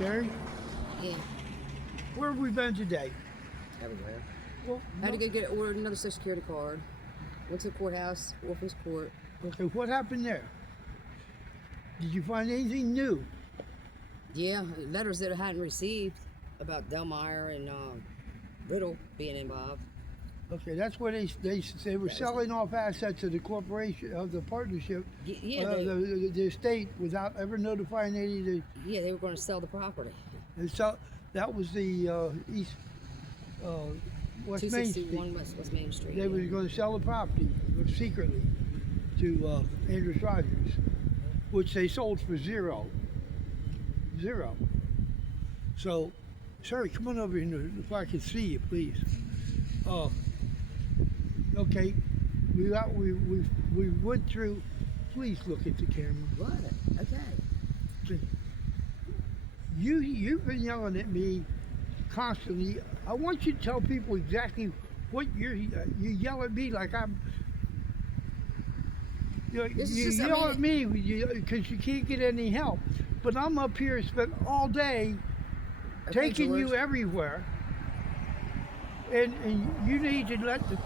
Sherry, Yeah, where have we been today? everywhere. Well, I had to go get ordered another Social Security card. Went to the courthouse, Orphans Court. okay, what happened there? Did you find anything new? Yeah, letters that I hadn't received about Delmeyer and Riddle being involved. Okay, that's where they were selling off assets of the corporation, of the partnership, Yeah, the estate, without ever notifying any of the. yeah, they were going to sell the property. And so that was the East West Main Street. 261 West Main Street. They were going to sell the property secretly to Andrews Rogers, which they sold for zero. So, sorry, come on over here if I can see you, please. Okay, we went through. Please look at the camera. What? Okay. You've been yelling at me constantly. I want you to tell people exactly what you yell at me like I'm. You yell at me because you can't get any help, but I'm up here spent all day taking you everywhere, and you need to let the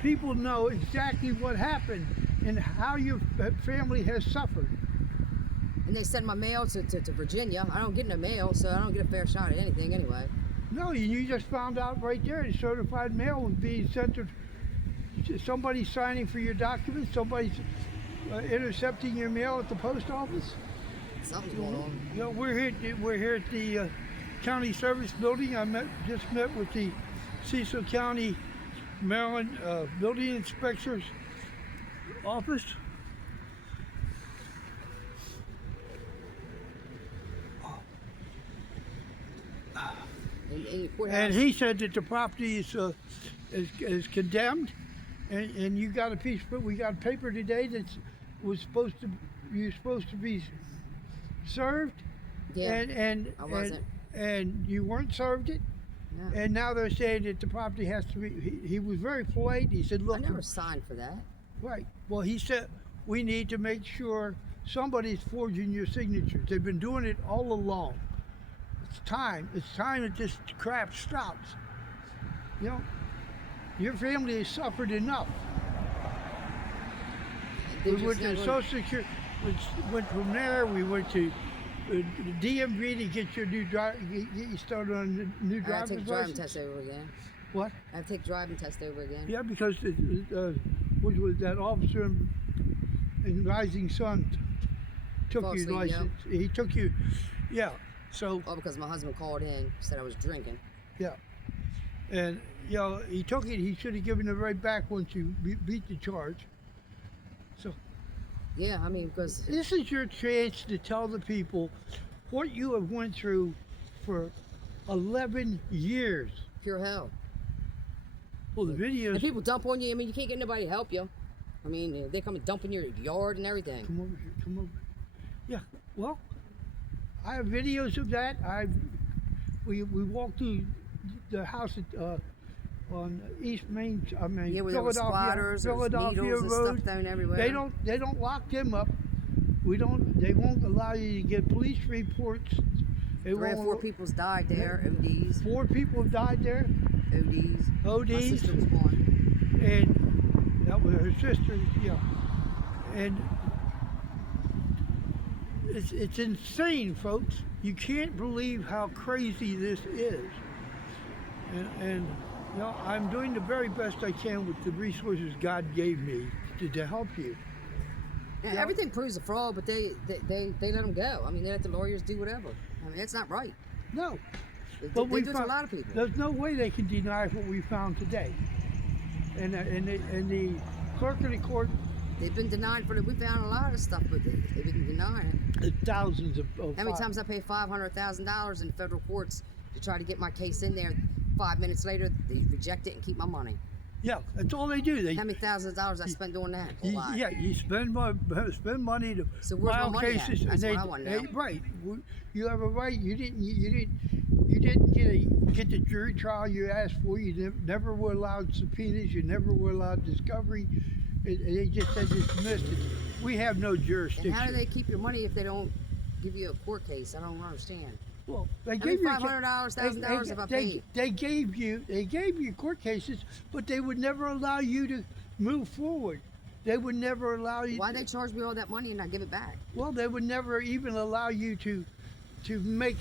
people know exactly what happened and how your family has suffered. And they sent my mail to Virginia. I don't get no mail, so I don't get a fair shot at anything anyway. No, you just found out right there the certified mail was being sent to somebody signing for your documents, somebody's intercepting your mail at the post office. Something's going on. You know, we're here at the county service building. I just met with the Cecil County Maryland building inspector's office. And he said that the property is condemned, and you got a piece, but we got paper today that you're supposed to be served. Yeah, and I wasn't. And you weren't served it. No. And now they're saying that the property has to be. He was very polite. He said, "Look, I never signed for that." Right. Well, he said we need to make sure somebody's forging your signatures. They've been doing it all along. It's time that this crap stops. You know, your family has suffered enough. We went to Social Security, went from there, we went to the DMV to get your new get you started on the new driver's license. I have to take driving test over again. What? I have to take driving test over again. Yeah, because what was that officer in Rising Sun took Falsely, your license. yeah. He took you, yeah. So. Oh, because my husband called in, said I was drinking. Yeah. And, you know, he took it, he should have given it right back once you beat the charge. So. Yeah, I mean, because. This is your chance to tell the people what you have went through for 11 years. Pure hell. Well, the videos. And people dump on you. I mean, you can't get nobody to help you. I mean, they come and dump in your yard and everything. Come over here, come over. Yeah, well, I have videos of that. We walked through the house at, on East Main. I mean, yeah, where there were squatters, Philadelphia needles Road. and stuff thrown everywhere. They don't lock them up. They won't allow you to get police reports. 3 or 4 people's died there. ODs. 4 people died there. ODs. My sister was one. And that was her sister. Yeah. And it's insane, folks. You can't believe how crazy this is. And you know, I'm doing the very best I can with the resources God gave me to help you. Yeah, everything proves a fraud, but they let them go. I mean, they let the lawyers do whatever. I mean, it's not right. No. They But do it to a lot of people. There's no way they can deny what we found today. And the clerk of the court. They've been denied for it. We found a lot of stuff, but they've been denying it. Thousands of How many times I paid $500,000 in federal courts to try to get my case in there? 5 minutes later, they reject it and keep my money. Yeah, that's all they do. How many thousands of dollars I spent doing that? Yeah, you spend money to file cases, That's and what I want to know. right. You have a right. You didn't get the jury trial you asked for. You never were allowed subpoenas. You never were allowed discovery. They just said dismissed it. We have no jurisdiction. And how do they keep your money if they don't give you a court case? I don't understand. Well, they I gave mean, you $500, $1,000 if I paid. They gave you court cases, but they would never allow you to move forward. They would never allow you. Why they charge me all that money and not give it back? Well, they would never even allow you to make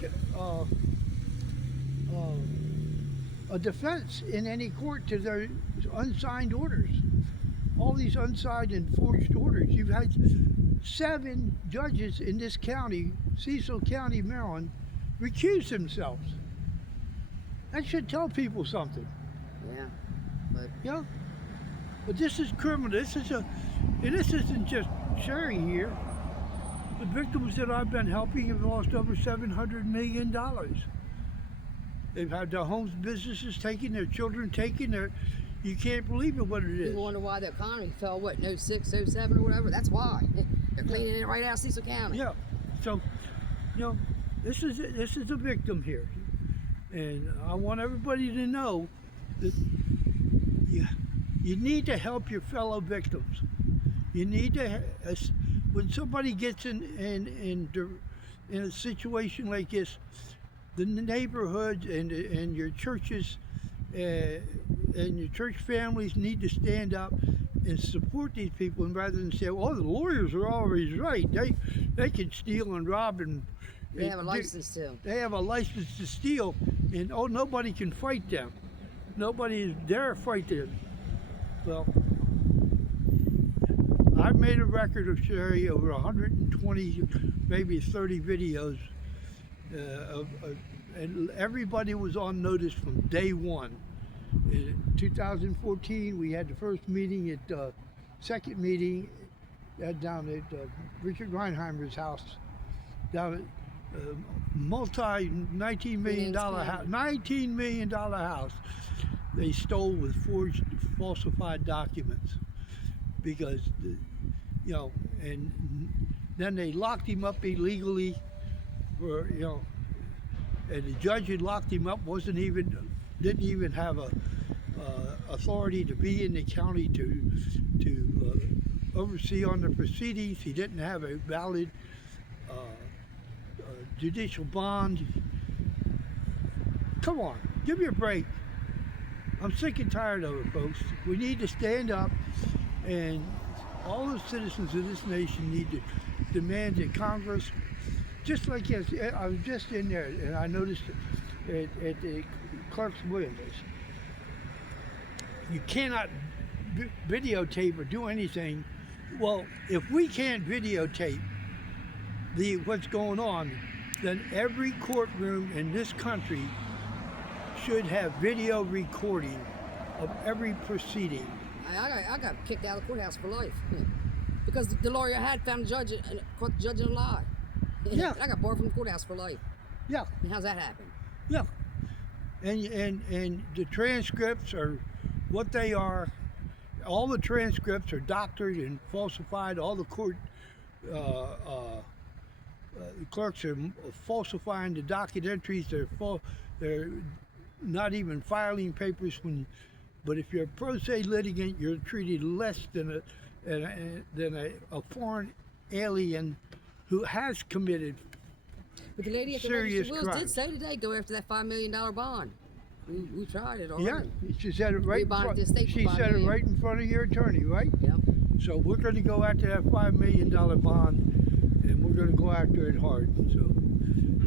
a defense in any court to their unsigned orders. All these unsigned and forged orders. You've had 7 judges in this county, Cecil County, Maryland, recuse themselves. That should tell people something. Yeah, but Yeah. But this is criminal. And this isn't just Sherry here. The victims that I've been helping have lost over $700 million. They've had their homes, businesses taken, their children taken. You can't believe it what it is. people wonder why the economy fell, what, in 06, 07 or whatever. That's why. They're cleaning it right out of Cecil County. Yeah. So, this is a victim here, and I want everybody to know that you need to help your fellow victims. You need to, when somebody gets in a situation like this, the neighborhoods and your churches and your church families need to stand up and support these people, and rather than say, "Oh, the lawyers are always right. They can steal and rob and They have a license to. They have a license to steal, and nobody can fight them. Nobody dare fight them." Well, I've made a record of Sherry over 120, maybe 30 videos, and everybody was on notice from day one. In 2014, we had the first meeting second meeting down at Richard Reinheimer's house, down at $19 million house. $19 million house they stole with forged, falsified documents, because and then they locked him up illegally for and the judge who locked him up didn't even have a authority to be in the county to oversee on the proceedings. He didn't have a valid judicial bond. Come on, give me a break. I'm sick and tired of it, folks. We need to stand up, and all the citizens of this nation need to demand that Congress, just like yesterday, I was just in there and I noticed at the clerk's windows, you cannot videotape or do anything. Well, if we can't videotape what's going on, then every courtroom in this country should have video recording of every proceeding. I got kicked out of the courthouse for life because the lawyer I had found the judge and caught the judge in a lie. Yeah. I got barred from the courthouse for life. Yeah. And how's that happen? Yeah. And the transcripts are what they are. All the transcripts are doctored and falsified. All the court clerks are falsifying the docket entries. They're not even filing papers but if you're a pro se litigant, you're treated less than a foreign alien who has committed But the lady at the serious Register of Wills crimes. did say today, go after that $5 million bond. We tried it already. Yeah, she said it right. She $5 said it million. right in front of your attorney, right? Yep. So we're going to go after that $5 million bond, and we're going to go after it hard. So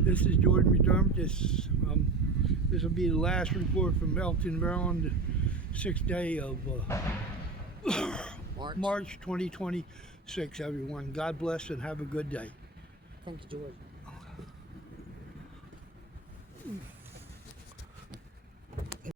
this is Jordan McDermott. This will be the last report from Wilmington, Maryland, 6th day of March 2026. Everyone, God bless and have a good day. Thank you, George.